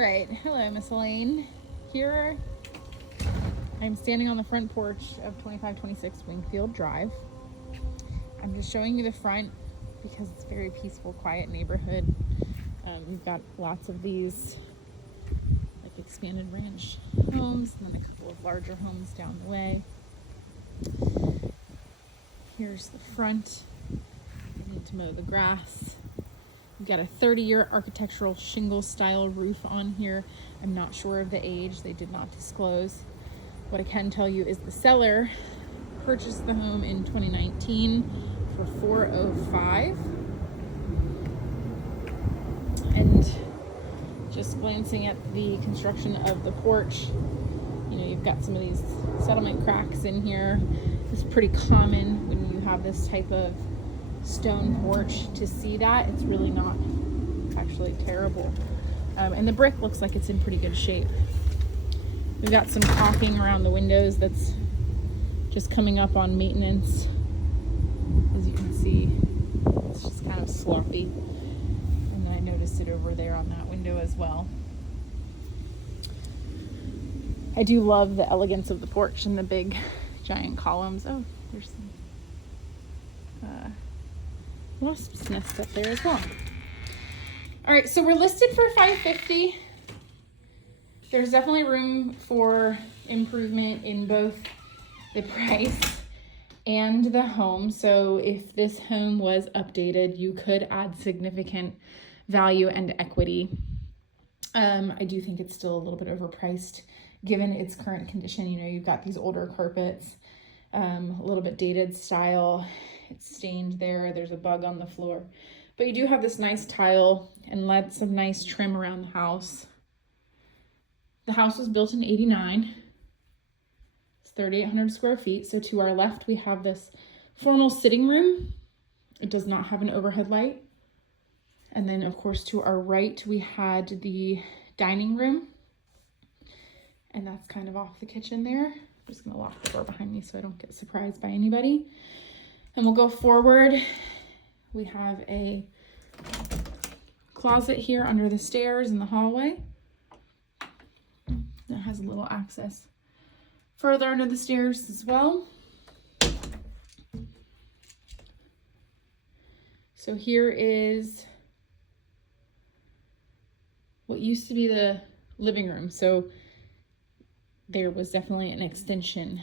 right, hello Miss Elaine. Here I'm standing on the front porch of 2526 Wingfield Drive. I'm just showing you the front because it's a very peaceful, quiet neighborhood. We've got lots of these like expanded ranch homes and then a couple of larger homes down the way. Here's the front. I need to mow the grass. We've got a 30-year architectural shingle style roof on here. I'm not sure of the age, they did not disclose. What I can tell you is the seller purchased the home in 2019 for $405. And just glancing at the construction of the porch, you know, you've got some of these settlement cracks in here. It's pretty common when you have this type of stone porch to see that. It's really not actually terrible. And the brick looks like it's in pretty good shape. We've got some caulking around the windows that's just coming up on maintenance. As you can see, it's just kind of sloppy. And then I noticed it over there on that window as well. I do love the elegance of the porch and the big giant columns. Oh, there's some wasps nest up there as well. All right, so we're listed for $550. There's definitely room for improvement in both the price and the home. So if this home was updated, you could add significant value and equity. I do think it's still a little bit overpriced given its current condition. You know, you've got these older carpets, a little bit dated style. It's stained there. There's a bug on the floor. But you do have this nice tile and lots of nice trim around the house. The house was built in '89. It's 3,800 square feet. So to our left, we have this formal sitting room. It does not have an overhead light. And then, of course, to our right, we had the dining room. And that's kind of off the kitchen there. I'm just going to lock the door behind me so I don't get surprised by anybody. And we'll go forward. We have a closet here under the stairs in the hallway. That has a little access further under the stairs as well. So here is what used to be the living room. So there was definitely an extension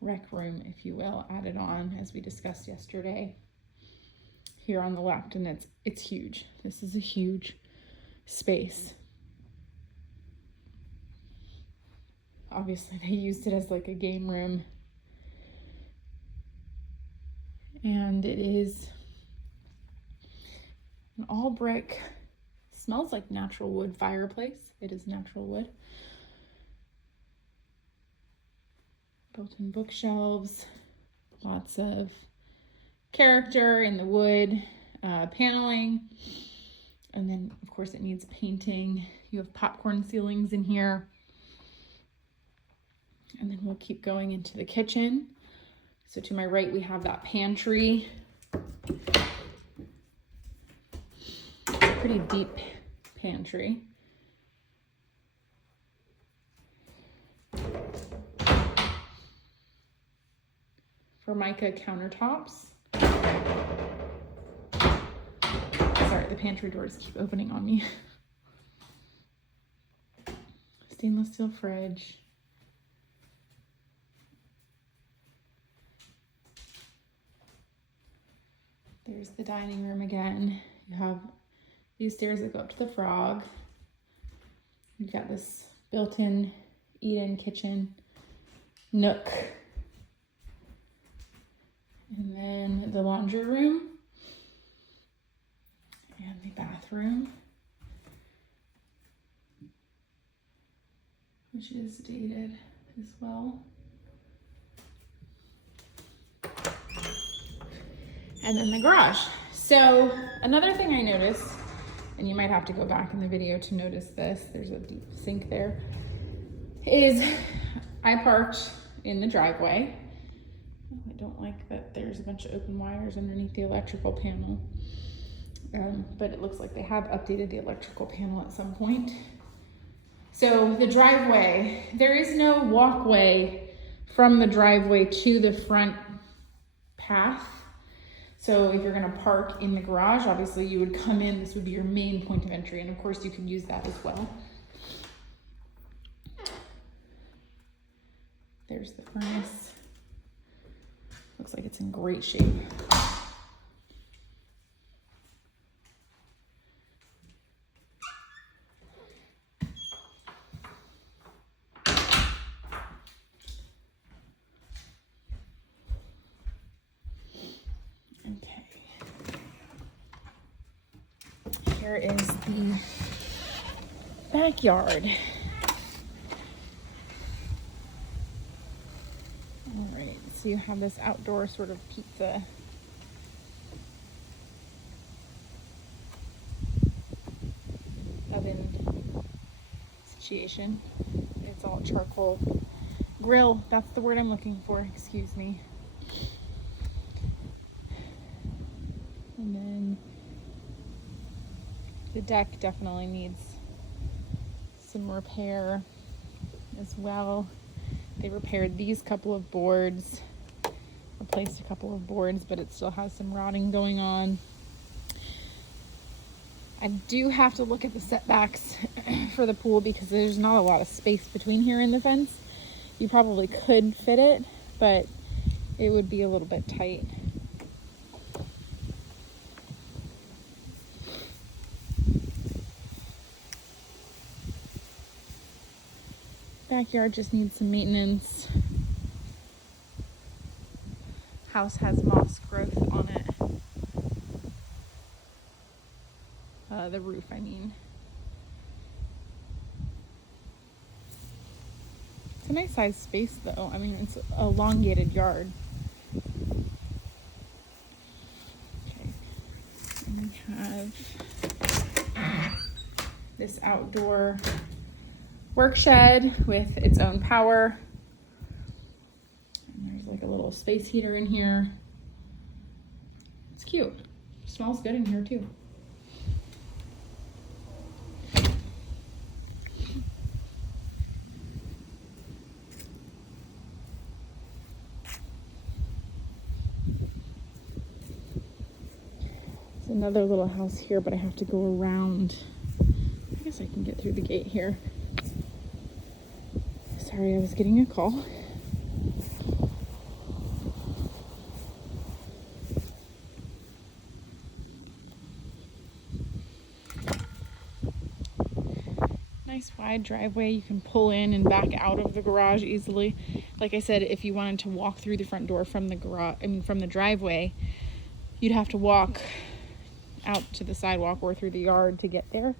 rec room, if you will, added on as we discussed yesterday here on the left, and it's huge. This is a huge space. Obviously they used it as like a game room, and it is an all brick, smells like natural wood fireplace. It is natural wood. Built-in bookshelves, lots of character in the wood, paneling, and then of course it needs painting. You have popcorn ceilings in here, and then we'll keep going into the kitchen. So to my right, we have that pantry, pretty deep pantry. Formica countertops. Sorry, the pantry doors keep opening on me. Stainless steel fridge. There's the dining room again. You have these stairs that go up to the frog. You've got this built-in eat-in kitchen nook. And then the laundry room and the bathroom, which is dated as well. And then the garage. So another thing I noticed, and you might have to go back in the video to notice this, there's a deep sink there, is I parked in the driveway. I don't like that there's a bunch of open wires underneath the electrical panel. but it looks like they have updated the electrical panel at some point. So the driveway, there is no walkway from the driveway to the front path. So if you're gonna park in the garage, obviously you would come in, this would be your main point of entry, and of course you can use that as well. There's the furnace. Looks like it's in great shape. Okay. Here is the backyard. All right, so you have this outdoor sort of pizza oven situation. It's all charcoal grill. That's the word I'm looking for, excuse me. And then the deck definitely needs some repair as well. They repaired these couple of boards, replaced a couple of boards, but it still has some rotting going on. I do have to look at the setbacks for the pool because there's not a lot of space between here and the fence. You probably could fit it, but it would be a little bit tight. Backyard just needs some maintenance. House has moss growth on it. The roof, I mean. It's a nice sized space though. I mean, it's an elongated yard. Okay. And we have this outdoor work shed with its own power. And there's like a little space heater in here. It's cute. Smells good in here too. There's another little house here, but I have to go around. I guess I can get through the gate here. Sorry, I was getting a call. Nice wide driveway. You can pull in and back out of the garage easily. Like I said, if you wanted to walk through the front door from the garage, from the driveway, you'd have to walk out to the sidewalk or through the yard to get there.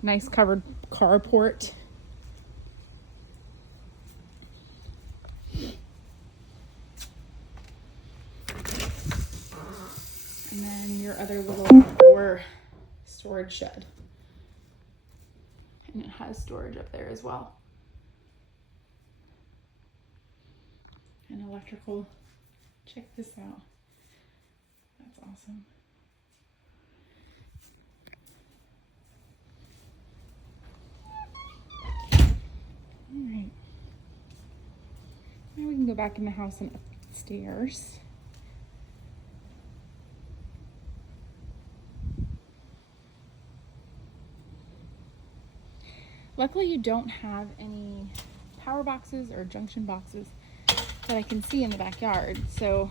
Nice covered carport. And then your other little outdoor storage shed. And it has storage up there as well. And electrical. Check this out. That's awesome. All right. Now we can go back in the house and upstairs. Luckily, you don't have any power boxes or junction boxes that I can see in the backyard. So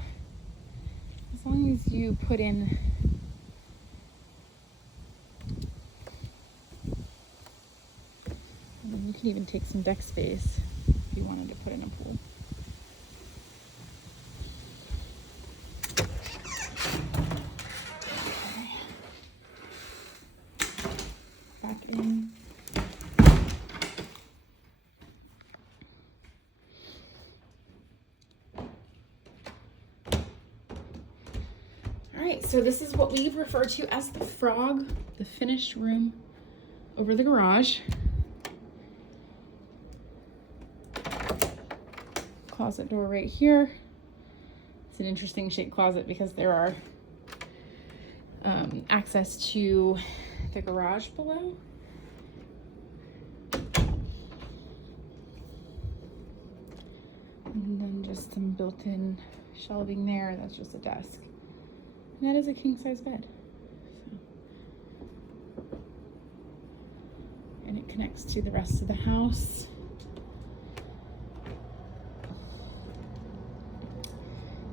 as long as you put in you can even take some deck space if you wanted to put in a pool. Back in. Alright, so this is what we refer to as the frog, the finished room over the garage. Closet door right here. It's an interesting shaped closet because there are access to the garage below. And then just some built-in shelving there. That's just a desk. And that is a king-size bed. So. And it connects to the rest of the house.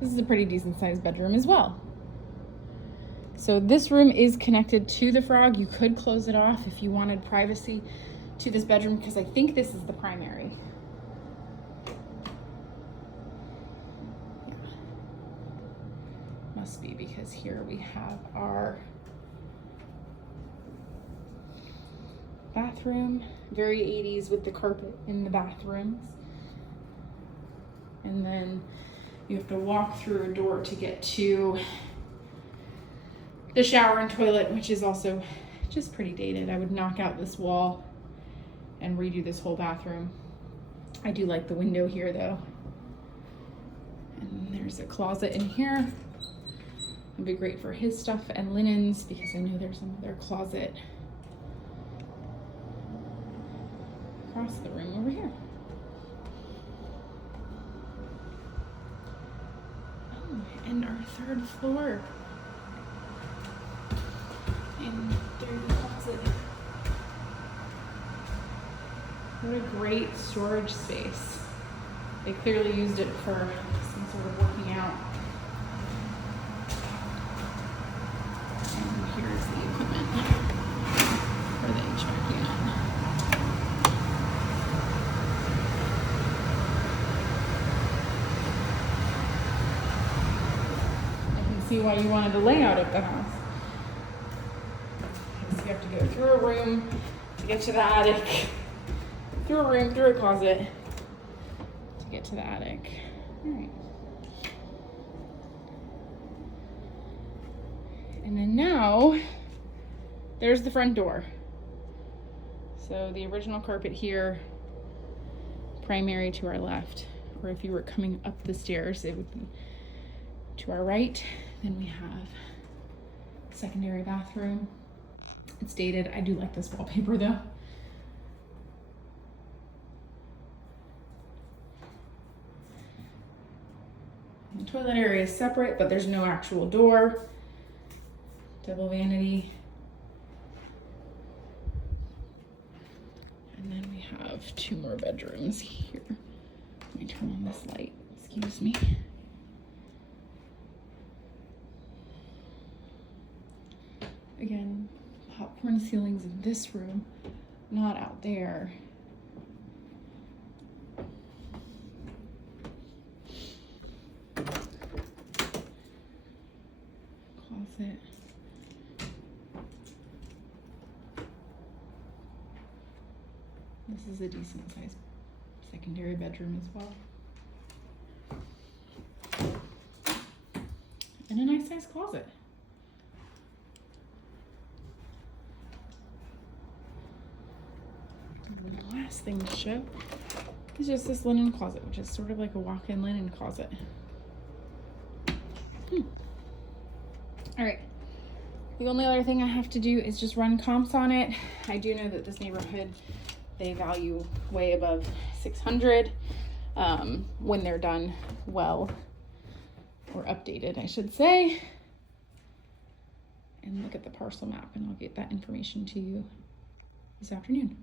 This is a pretty decent-sized bedroom as well. So this room is connected to the frog. You could close it off if you wanted privacy to this bedroom, because I think this is the primary. Yeah. Must be, because here we have our bathroom. Very 80s with the carpet in the bathrooms. And then you have to walk through a door to get to the shower and toilet, which is also just pretty dated. I would knock out this wall and redo this whole bathroom. I do like the window here though. And there's a closet in here. It'd be great for his stuff and linens, because I know there's another closet across the room over here. Oh, and our third floor. In dirty closet. What a great storage space. They clearly used it for some sort of working out. And here's the equipment for the HVAC unit. I can see why you wanted the layout of the house. You have to go through a room to get to the attic, through a room, through a closet to get to the attic. All right. And then now, there's the front door. So the original carpet here, primary to our left, or if you were coming up the stairs, it would be to our right. Then we have secondary bathroom. It's dated. I do like this wallpaper though. The toilet area is separate, but there's no actual door. Double vanity. And then we have two more bedrooms here. Let me turn on this light, excuse me. Again, popcorn ceilings in this room, not out there. Closet. This is a decent sized secondary bedroom as well. And a nice sized closet. And the last thing to show is just this linen closet, which is sort of like a walk-in linen closet. All right. The only other thing I have to do is just run comps on it. I do know that this neighborhood, they value way above 600 when they're done well, or updated, I should say. And look at the parcel map, and I'll get that information to you this afternoon.